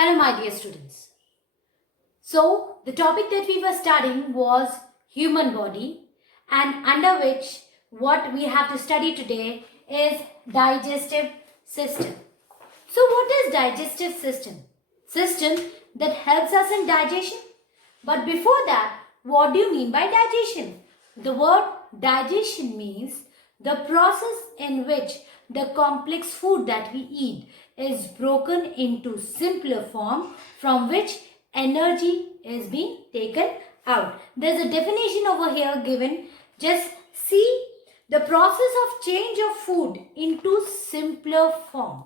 Hello my dear students. So the topic that we were studying was human body, and under which what we have to study today is digestive system. So what is digestive system? System that helps us in digestion. But before that, what do you mean by digestion? The word digestion means the process in which the complex food that we eat is broken into simpler form from which energy is being taken out. There's a definition over here given. Just see the process of change of food into simpler form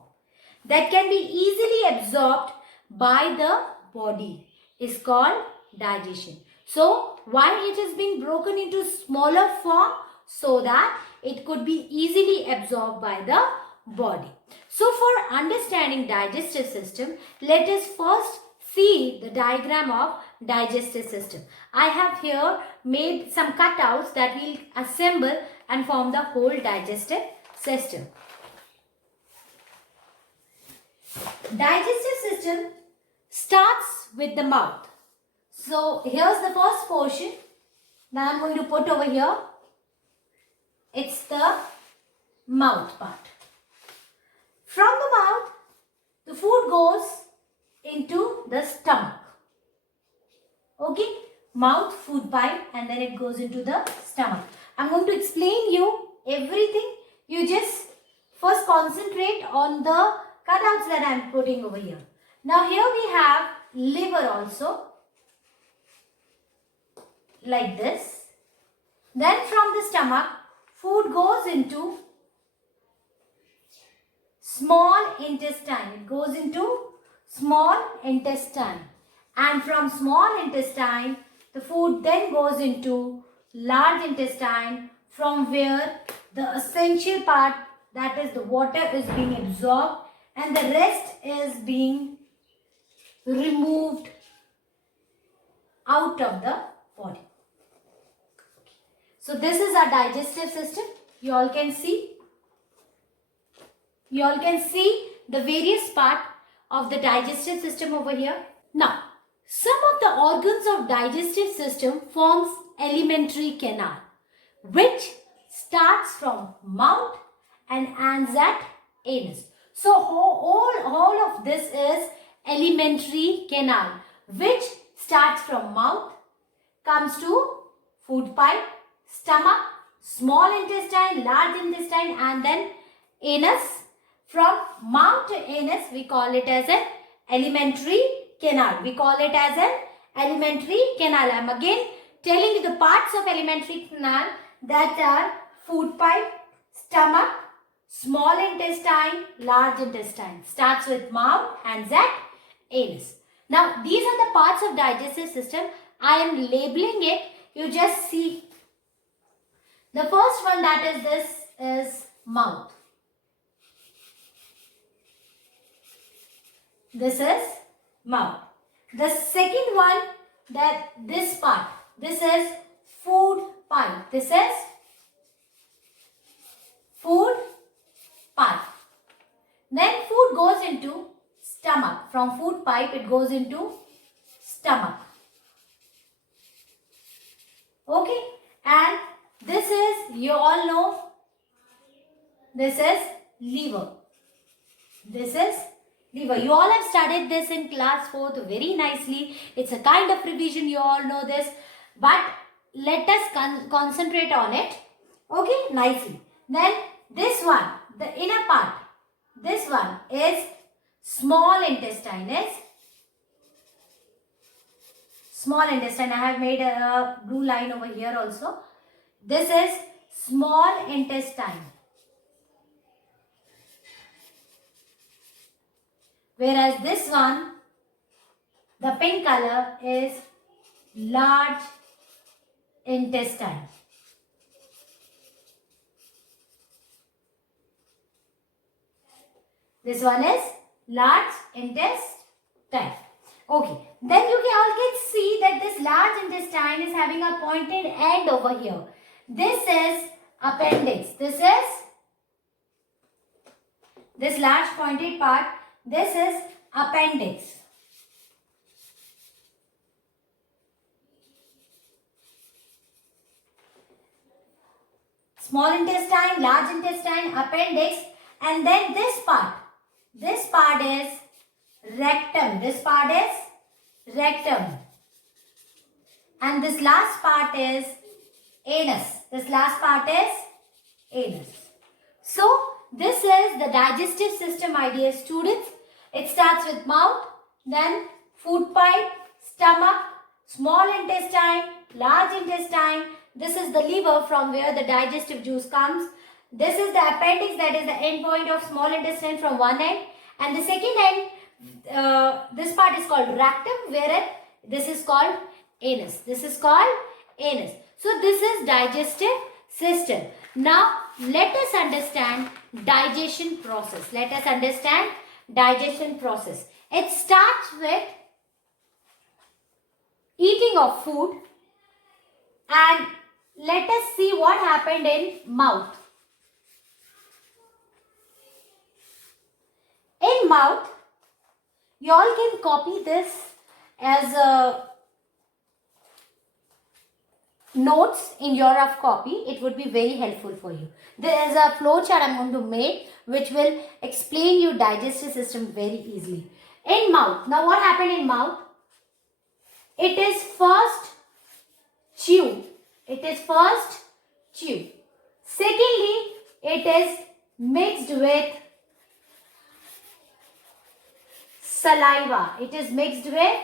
that can be easily absorbed by the body is called digestion. So why it is being broken into smaller form? So that it could be easily absorbed by the body. So for understanding digestive system, let us first see the diagram of digestive system. I have here made some cutouts that will assemble and form the whole digestive system. Digestive system starts with the mouth. So here's the first portion that I'm going to put over here. It's the mouth part. From the mouth, the food goes into the stomach. Okay, mouth, food pipe, and then it goes into the stomach. I'm going to explain you everything. You just first concentrate on the cutouts that I'm putting over here. Now here we have liver also, like this. Then from the stomach, food goes into small intestine. It goes into small intestine. And from small intestine, the food then goes into large intestine, from where the essential part, that is the water, is being absorbed and the rest is being removed out of the body. So this is our digestive system. You all can see. You all can see the various part of the digestive system over here. Now, some of the organs of digestive system forms alimentary canal, which starts from mouth and ends at anus. So all of this is alimentary canal, which starts from mouth, comes to food pipe, stomach, small intestine, large intestine, and then anus. From mouth to anus, we call it as an alimentary canal. We call it as an alimentary canal. I am again telling you the parts of alimentary canal, that are food pipe, stomach, small intestine, large intestine. Starts with mouth and at anus. Now these are the parts of digestive system. I am labeling it. You just see. The first one, that is this, is mouth. This is mouth. The second one, that this part, this is food pipe. This is food pipe. Then food goes into stomach. From food pipe, it goes into stomach. Okay. And this is, you all know, this is liver. This is liver. You all have studied this in class 4th very nicely. It's a kind of revision. You all know this. But let us concentrate on it. Okay, nicely. Then this one, the inner part. This one is small intestine. Is small intestine. I have made a blue line over here also. This is small intestine. Whereas this one, the pink color, is large intestine. This one is large intestine. Okay. Then you all can see that this large intestine is having a pointed end over here. This is appendix. This large pointed part. This is appendix. small intestine, large intestine, appendix, and then this part. This part is rectum. This part is rectum. And this last part is anus. This last part is anus. So, this is the digestive system, my dear students. It starts with mouth, then food pipe, stomach, small intestine, large intestine. This is the liver from where the digestive juice comes. This is the appendix, that is the end point of small intestine from one end. And the second end, this part is called rectum, whereas this is called anus. This is called anus. So this is digestive system. Now let us understand digestion process. Let us understand digestion process. It starts with eating of food, and let us see what happened in mouth. In mouth, you all can copy this as a notes in your rough copy. It would be very helpful for you. There is a flow chart I am going to make which will explain your digestive system very easily. In mouth, now what happened in mouth? It is first chew. It is first chew. Secondly, it is mixed with saliva. It is mixed with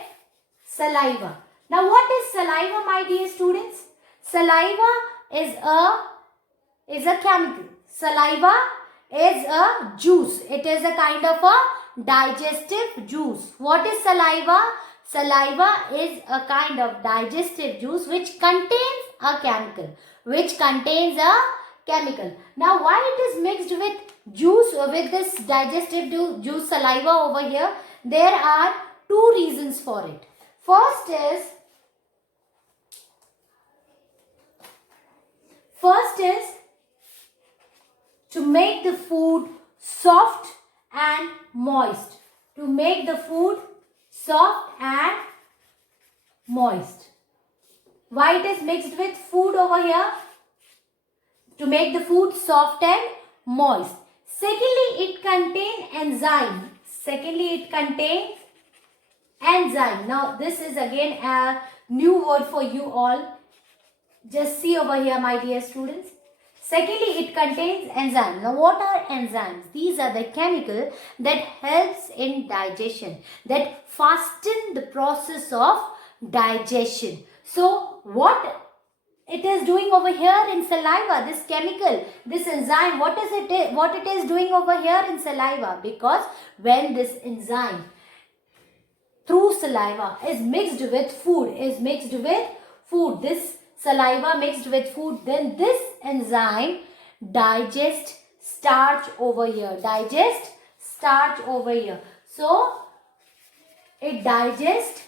saliva. Now what is saliva, my dear students? Saliva is a chemical. Saliva is a juice. It is a kind of a digestive juice. What is saliva? Saliva is a kind of digestive juice which contains a chemical. Now why it is mixed with juice, with this digestive juice saliva over here? There are two reasons for it. First is to make the food soft and moist. To make the food soft and moist. Why it is mixed with food over here? To make the food soft and moist. Secondly, it contains enzyme. Now this is again a new word for you all. Just see over here, my dear students. Secondly, it contains enzymes. Now what are enzymes? These are the chemical that helps in digestion, that fasten the process of digestion. So what it is doing over here in saliva, this chemical, this enzyme, what it is doing over here in saliva? Because when this enzyme through saliva is mixed with food, this saliva mixed with food, then this enzyme digests starch over here. So it digests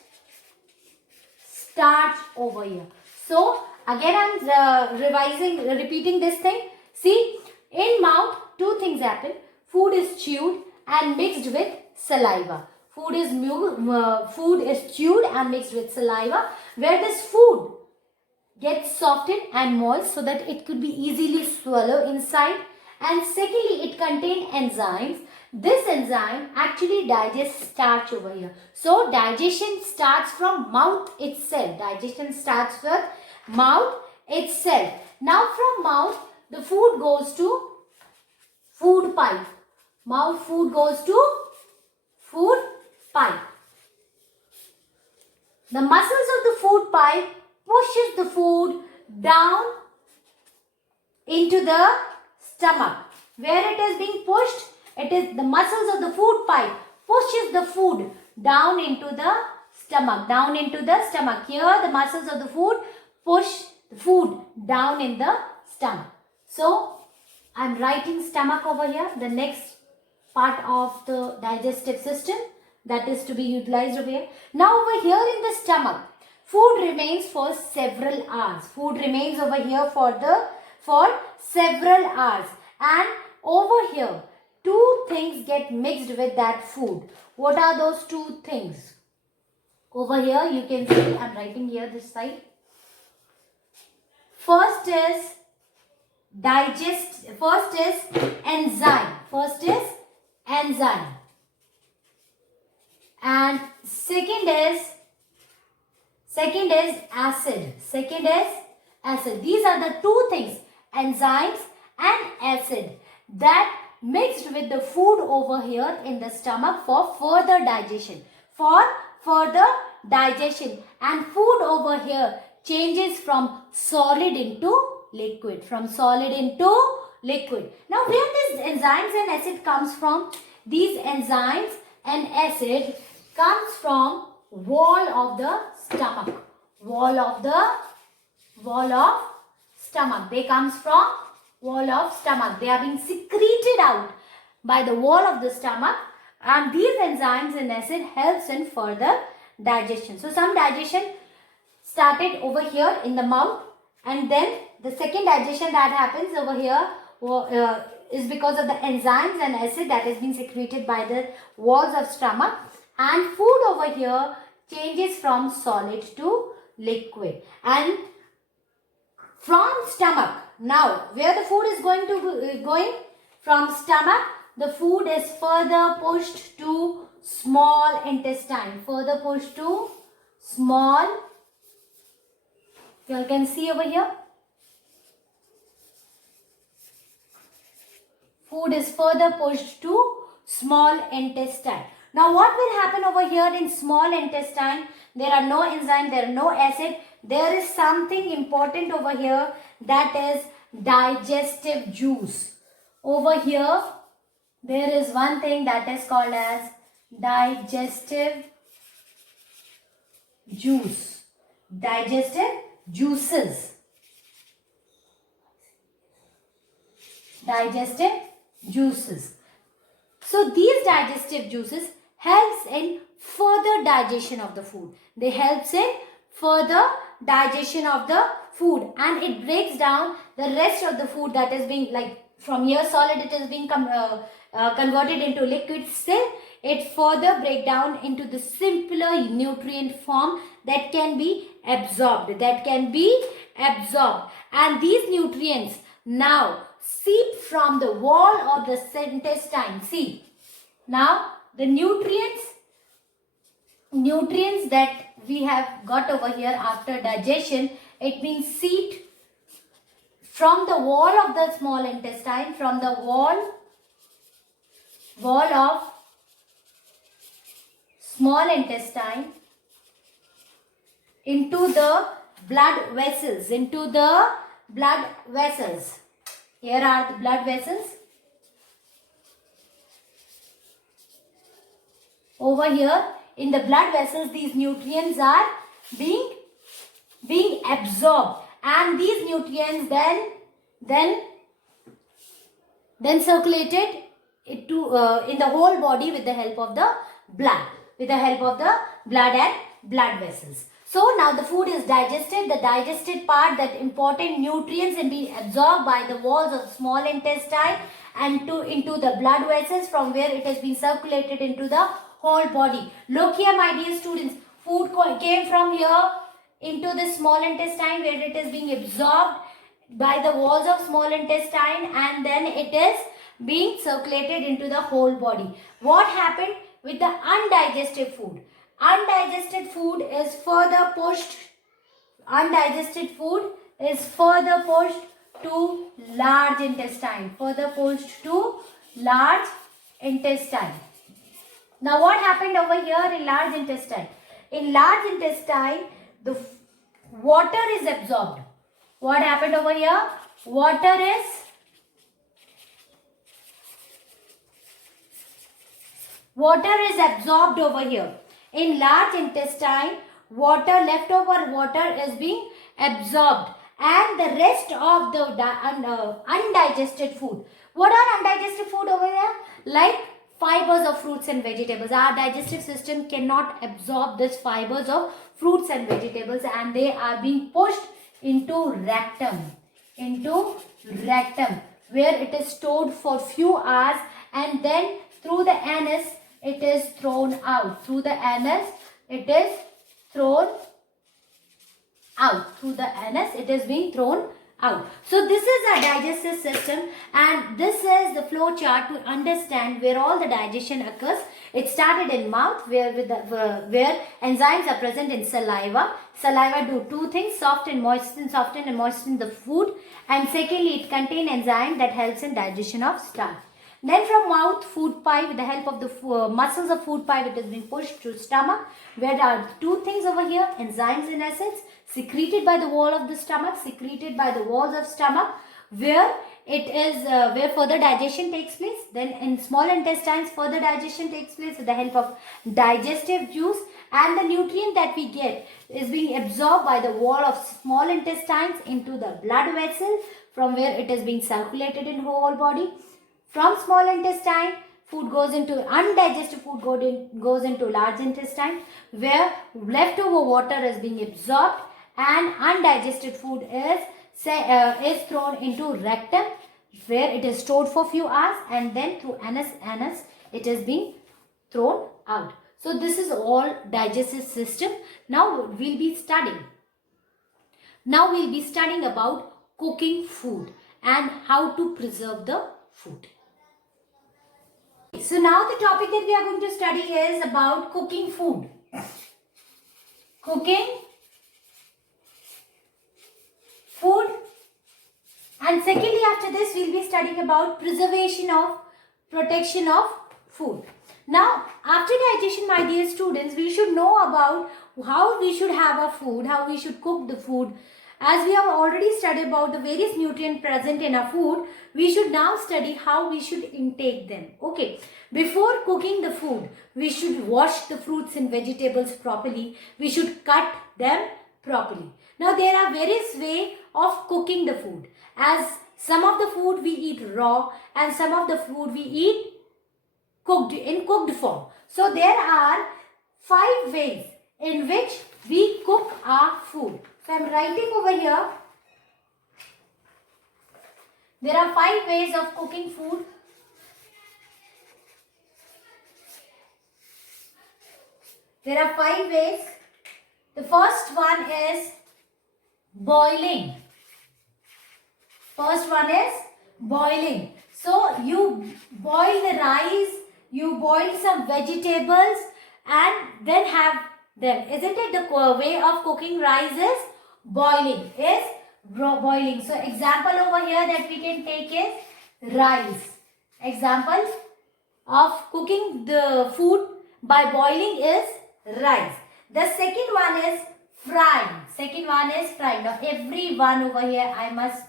starch over here. So again I am repeating this thing. See, in mouth two things happen. Food is chewed and mixed with saliva. Food is chewed and mixed with saliva, where this food gets softened and moist so that it could be easily swallowed inside. And secondly, it contains enzymes. This enzyme actually digests starch over here. So digestion starts from mouth itself. Now from mouth, the food goes to food pipe. Food goes to food pipe. The muscles of the food pipe pushes the food down into the stomach. Where it is being pushed, it is the muscles of the food pipe pushes the food down into the stomach. Here the muscles of the food push the food down in the stomach. So I am writing stomach over here, the next part of the digestive system that is to be utilized over here. Now over here in the stomach, food remains for several hours. Food remains over here for several hours. And over here, two things get mixed with that food. What are those two things? Over here, you can see, I am writing here this side. First is First is enzyme. First is enzyme. And second is acid. Second is acid. These are the two things, enzymes and acid, that mixed with the food over here in the stomach for further digestion. And food over here changes from solid into liquid. Now where these enzymes and acid comes from? These enzymes and acid comes from wall of the stomach. They comes from wall of stomach. They are being secreted out by the wall of the stomach, and these enzymes and acid helps in further digestion. So some digestion started over here in the mouth, and then the second digestion that happens over here is because of the enzymes and acid that has been secreted by the walls of stomach, and food over here changes from solid to liquid. And from stomach, now where the food is going from stomach, the food is further pushed to small intestine. You can see over here, food is further pushed to small intestine. Now what will happen over here in small intestine? There are no enzyme, there are no acid. There is something important over here, that is digestive juice. Over here there is one thing that is called as digestive juice. Digestive juices. So these digestive juices helps in further digestion of the food. They helps in further digestion of the food, and it breaks down the rest of the food that is being, like from here solid, it is being converted into liquid. Still it further break down into the simpler nutrient form that can be absorbed. And these nutrients now seep from the wall of the intestine. See, now the nutrients that we have got over here after digestion, it means seep from the wall of the small intestine, from the wall of small intestine into the blood vessels. Here are the blood vessels. Over here in the blood vessels, these nutrients are being absorbed, and these nutrients then circulated into in the whole body with the help of the blood, and blood vessels. So now the food is digested. The digested part, that important nutrients, and be absorbed by the walls of small intestine and into the blood vessels, from where it has been circulated into the whole body. Look here, my dear students, food came from here into the small intestine, where it is being absorbed by the walls of small intestine, and then it is being circulated into the whole body. What happened with the undigested food? Undigested food is further pushed to large intestine. Now what happened over here in large intestine? In large intestine, the water is absorbed. What happened over here? Water is absorbed over here. In large intestine, leftover water is being absorbed, and the rest of the undigested food. What are undigested food over here? Like fibers of fruits and vegetables. Our digestive system cannot absorb these fibers of fruits and vegetables, and they are being pushed into rectum, where it is stored for few hours, and then through the anus it is thrown out. It is being thrown out. So this is our digestive system, and this is the flow chart to understand where all the digestion occurs. It started in mouth, where enzymes are present in saliva. Saliva do two things: soften and moisten the food, and secondly, it contains enzyme that helps in digestion of starch. Then from mouth, food pipe, with the help of the muscles of food pipe, it has been pushed to stomach, where there are two things over here: enzymes and acids secreted by the wall of the stomach, secreted by the walls of stomach, where it is where further digestion takes place. Then in small intestines, further digestion takes place with the help of digestive juice, and the nutrient that we get is being absorbed by the wall of small intestines into the blood vessel, from where it is being circulated in whole body. From small intestine, food goes into undigested food goes into large intestine, where leftover water is being absorbed, and undigested food is thrown into rectum, where it is stored for few hours, and then through anus it is being thrown out. So this is all digestive system. Now we'll be studying about cooking food and how to preserve the food. So now the topic that we are going to study is about cooking food. Cooking food, and secondly after this we'll be studying about protection of food. Now after digestion, my dear students, we should know about how we should have our food, how we should cook the food. As we have already studied about the various nutrients present in our food, we should now study how we should intake them. Okay, before cooking the food, we should wash the fruits and vegetables properly. We should cut them properly. Now there are various ways of cooking the food, as some of the food we eat raw and some of the food we eat in cooked form. So there are 5 ways in which we cook our food. So I am writing over here. There are 5 ways of cooking food. There are 5 ways. The first one is boiling. First one is boiling. So you boil the rice, you boil some vegetables, and then have them. Isn't it the way of cooking rice is boiling? So example over here that we can take is rice. Example of cooking the food by boiling is rice. The second one is frying. Now everyone over here, I must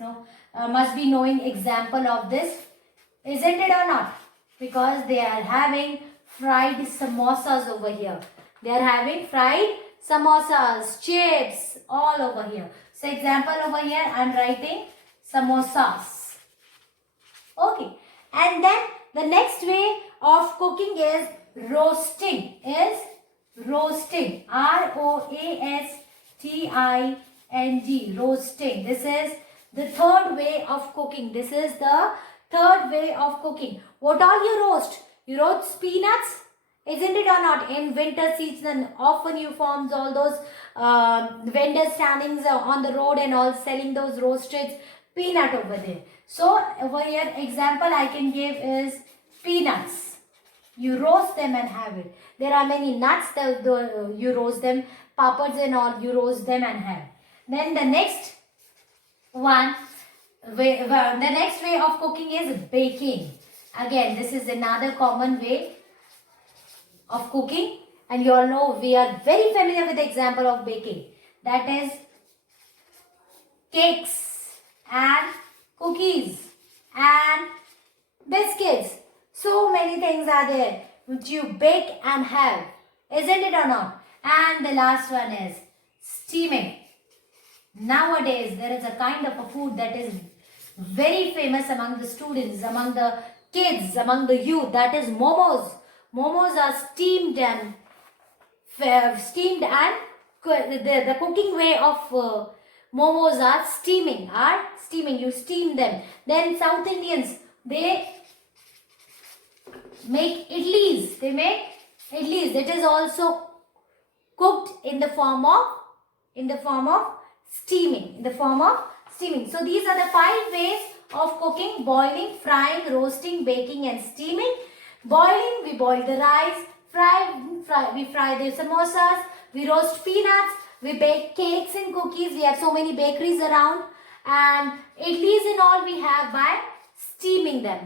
be knowing example of this, isn't it or not? Because they are having fried samosas over here. They are having fried samosas, chips, all over here. So example over here, I am writing samosas. Okay. And then the next way of cooking is roasting. Roasting. R-O-A-S-T-I-N-G. Roasting. This is the third way of cooking. What all you roast? You roast peanuts, isn't it or not? In winter season, often you find all those vendors standing on the road and all selling those roasted peanut over there. So over here, example I can give is peanuts. You roast them and have it. There are many nuts that you roast them, papads and all, you roast them and have. Then the next way of cooking is baking. Again, this is another common way of cooking, and you all know we are very familiar with the example of baking. That is cakes and cookies and biscuits. So many things are there which you bake and have, isn't it or not? And the last one is steaming. Nowadays there is a kind of a food that is very famous among the students, among the kids, among the youth, that is momos. Momos are steamed and the cooking way of momos are steaming. You steam them. Then South Indians, they make idlis. It is also cooked in the form of steaming. steaming. So these are the 5 ways of cooking: boiling, frying, roasting, baking and steaming. Boiling, we boil the rice. We fry the samosas. We roast peanuts. We bake cakes and cookies. We have so many bakeries around. And idlis and all we have by steaming them.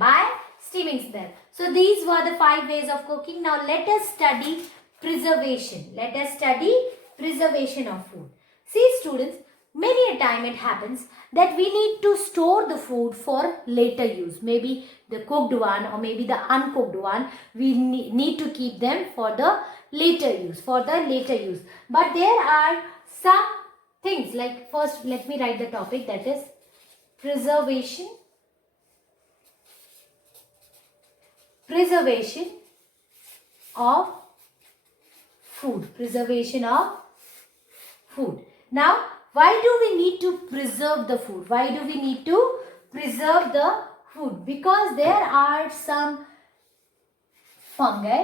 So these were the 5 ways of cooking. Now let us study preservation. Let us study preservation of food. See students, many a time it happens that we need to store the food for later use. Maybe the cooked one or maybe the uncooked one. We need to keep them for the later use. But there are some things like, first let me write the topic, that is preservation of food. Now, why do we need to preserve the food? Because there are some fungi,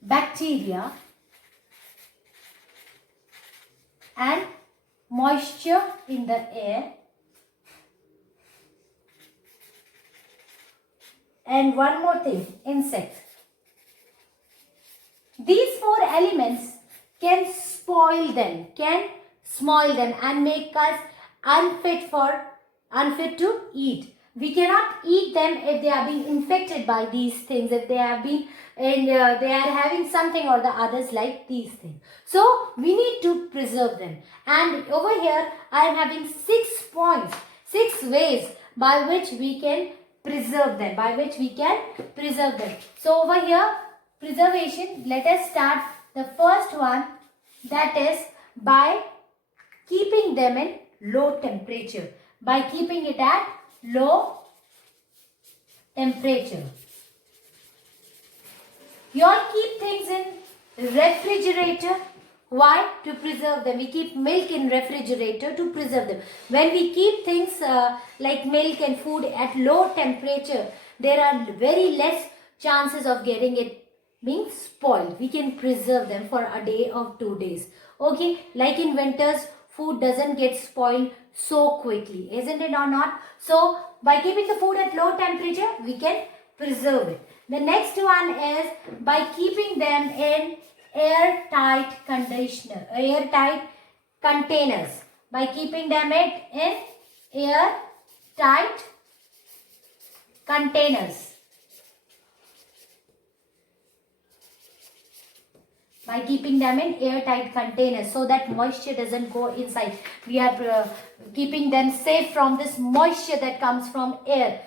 bacteria and moisture in the air, and one more thing, insects. These 4 elements can spoil them, and make us unfit to eat. We cannot eat them if they are being infected by these things, if they have been they are having something or the others like these things. So we need to preserve them. And over here I am having 6 points, 6 ways by which we can preserve them. So over here, preservation, let us start the first one, that is by keeping them in low temperature. By keeping it at low temperature. You all keep things in refrigerator. Why? To preserve them. We keep milk in refrigerator to preserve them. When we keep things like milk and food at low temperature, there are very less chances of getting it being spoiled. We can preserve them for a day or 2 days. Okay, like in winters, food doesn't get spoiled so quickly, isn't it or not? So by keeping the food at low temperature, we can preserve it. The next one is by keeping them in airtight containers. By keeping them in airtight containers. By keeping them in airtight containers so that moisture doesn't go inside. We are keeping them safe from this moisture that comes from air.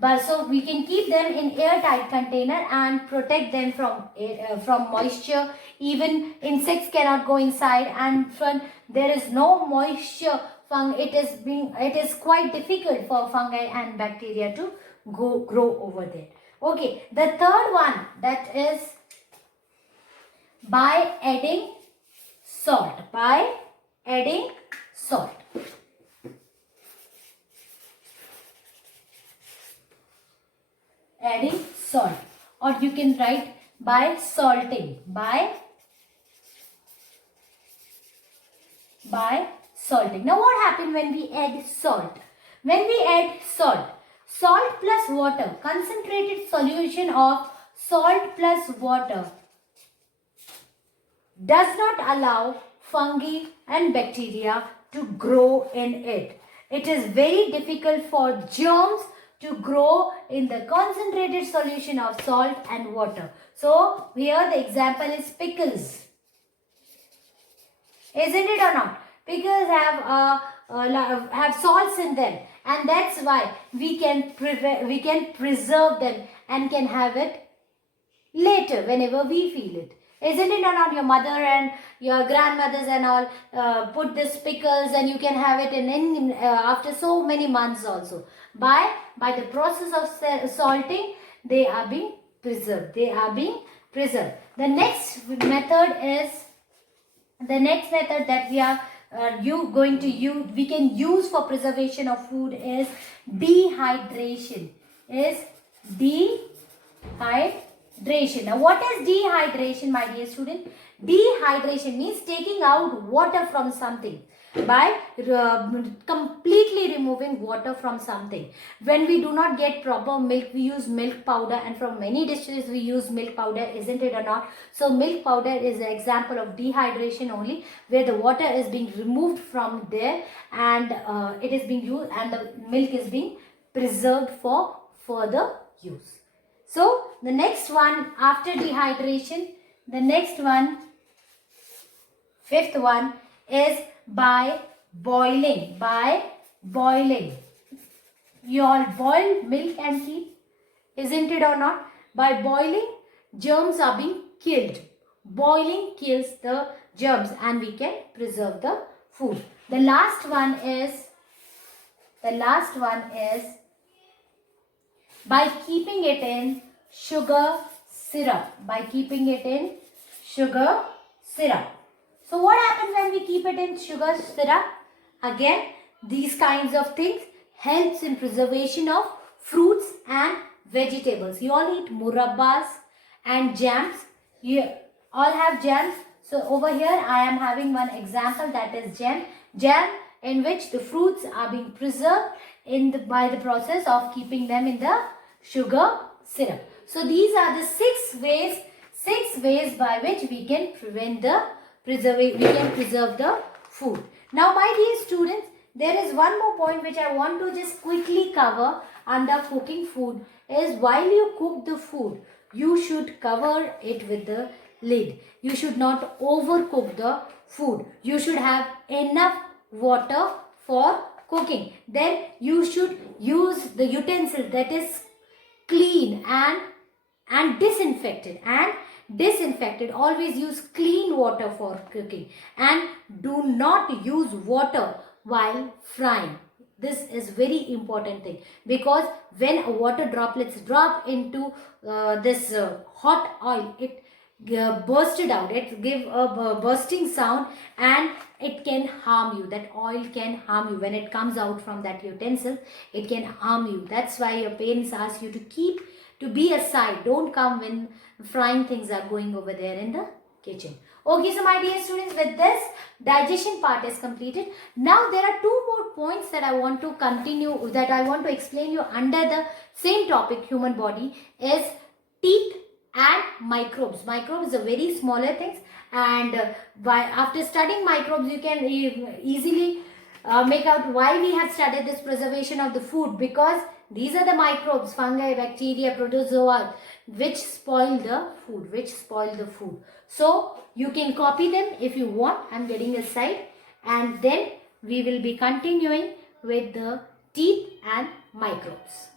But so we can keep them in airtight container and protect them from moisture. Even insects cannot go inside, and when there is no moisture, it is quite difficult for fungi and bacteria to grow over there. Okay, the third one, that is by adding salt. Adding salt, or you can write by salting. By salting. Now what happens when we add salt? Salt plus water, concentrated solution of salt plus water does not allow fungi and bacteria to grow in it. It is very difficult for germs to grow in the concentrated solution of salt and water. So here the example is pickles. Isn't it or not? Pickles have salts in them, and that's why we can preserve them and can have it later whenever we feel it. Isn't it or not? Your mother and your grandmothers and all put this pickles, and you can have it in after so many months also. By the process of salting, they are being preserved. The next method that we can use for preservation of food is dehydration. Now what is dehydration, my dear student? Dehydration means taking out water from something by completely removing water from something. When we do not get proper milk, we use milk powder, and from many dishes we use milk powder, isn't it or not? So milk powder is an example of dehydration only, where the water is being removed from there and it is being used, and the milk is being preserved for further use. So the next one after dehydration, the next one, fifth one, is by boiling. By boiling. You all boil milk and keep, isn't it or not? By boiling, germs are being killed. Boiling kills the germs and we can preserve the food. The last one is by keeping it in sugar syrup. By keeping it in sugar syrup. So what happens when we keep it in sugar syrup? Again, these kinds of things helps in preservation of fruits and vegetables. You all eat murabbas and jams. You all have jams. So over here I am having one example, that is jam. Jam in which the fruits are being preserved by the process of keeping them in the sugar syrup. So these are the six ways by which we can preserve the food. Now my dear students, there is one more point which I want to just quickly cover under cooking food, is while you cook the food, you should cover it with the lid. You should not overcook the food. You should have enough water for cooking. Then you should use the utensil that is clean and disinfected. Always use clean water for cooking, and do not use water while frying. This is very important thing, because when water droplets drop into this hot oil, it bursted out, it give a bursting sound and it can harm you. That oil can harm you when it comes out from that utensil. It can harm you. That's why your parents ask you to be aside. Don't come when frying things are going over there in the kitchen. Okay, so my dear students, with this, digestion part is completed. Now there are two more points that I want to continue, that I want to explain you under the same topic, human body, is teeth and microbes. Microbes are very smaller things, and after studying microbes, you can easily make out why we have studied this preservation of the food, because these are the microbes, fungi, bacteria, protozoa, which spoil the food. So you can copy them if you want. I'm getting aside, and then we will be continuing with the teeth and microbes.